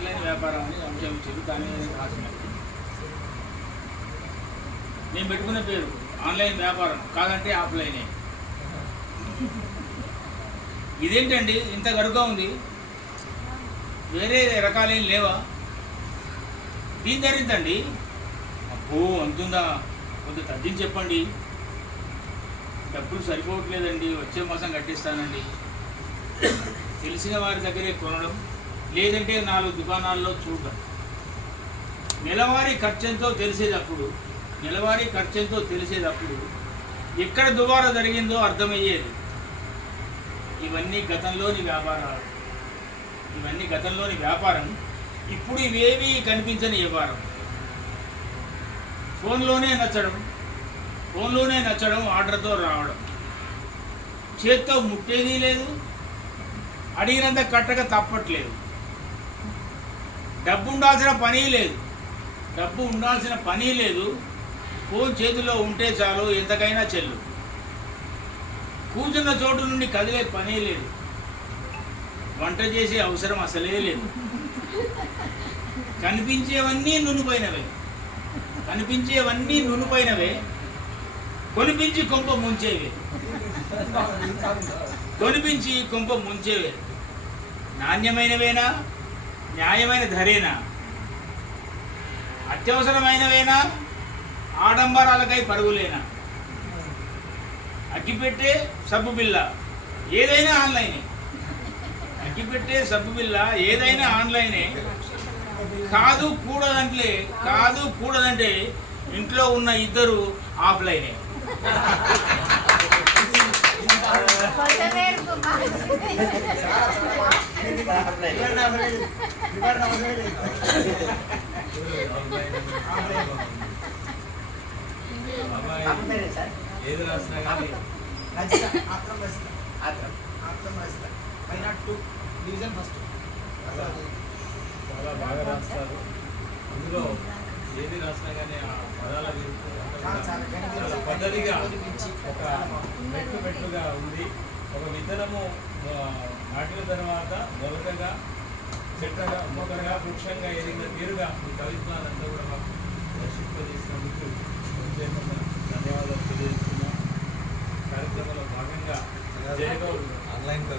Online వ్యాపారం అని అంశం ఇచ్చారు. దాని మీద రాసినారు. నేను పెట్టుకునే పేరు ఆన్లైన్ వ్యాపారం కాదంటే ఆఫ్లైనే. ఇదేంటండి ఇంత గడుగా ఉంది? వేరే రకాలేం లేవా? దీని ధరించండి. అబ్బో అంతుందా, కొంచెం తగ్గించి చెప్పండి. డబ్బులు సరిపోవట్లేదండి, వచ్చే మాసం కట్టిస్తానండి. తెలిసిన వారి దగ్గరే కొనడం, లేదంటే 4 దుకాణాల్లో చూడడం. నెలవారీ ఖర్చెంతో తెలిసేటప్పుడు ఎక్కడ దుబారా జరిగిందో అర్థమయ్యేది. ఇవన్నీ గతంలోని వ్యాపారం. ఇప్పుడు ఇవేవి కనిపించని వ్యవహారం. ఫోన్లోనే నచ్చడం, ఆర్డర్తో రావడం. చేత్తో ముట్టేది లేదు, అడిగినంత కట్టక తప్పట్లేదు. డబ్బు ఉండాల్సిన పని లేదు. ఫోన్ చేతిలో ఉంటే చాలు, ఎంతకైనా చెల్లు. కూర్చున్న చోటు నుండి కదిలే పని లేదు. వంట చేసే అవసరం అసలే లేదు. కనిపించేవన్నీ నునుపైనవే, కొనిపించి కొంప ముంచేవే. నాణ్యమైనవేనా, న్యాయమైన ధరేనా, అత్యవసరమైనవేనా, ఆడంబరాలకై పరుగులేనా? అగ్గిపెట్టే సబ్బు బిల్ల ఏదైనా ఆన్లైనే. కాదు కూడదంటే ఇంట్లో ఉన్న ఇద్దరు ఆఫ్లైనే. ఏది రాసినా కానీ చాలా బాగా రాస్తారు. అందులో ఏది రాసినా కానీ ఆ పదాల చాలా పద్ధతిగా ఒక మెట్టుగా ఉంది. ఒక విత్తనము నాటిన తర్వాత మొలకగా, చెట్టగా, మొక్కగా, వృక్షంగా ఎదిగిన తీరుగా ఈ కవిత్వాలంతా కూడా మాకు దర్శింపజేసినందుకు ప్రత్యేకంగా ధన్యవాదాలు తెలియజేస్తున్నాం. కార్యక్రమంలో భాగంగా జయగౌడ్ ఆన్లైన్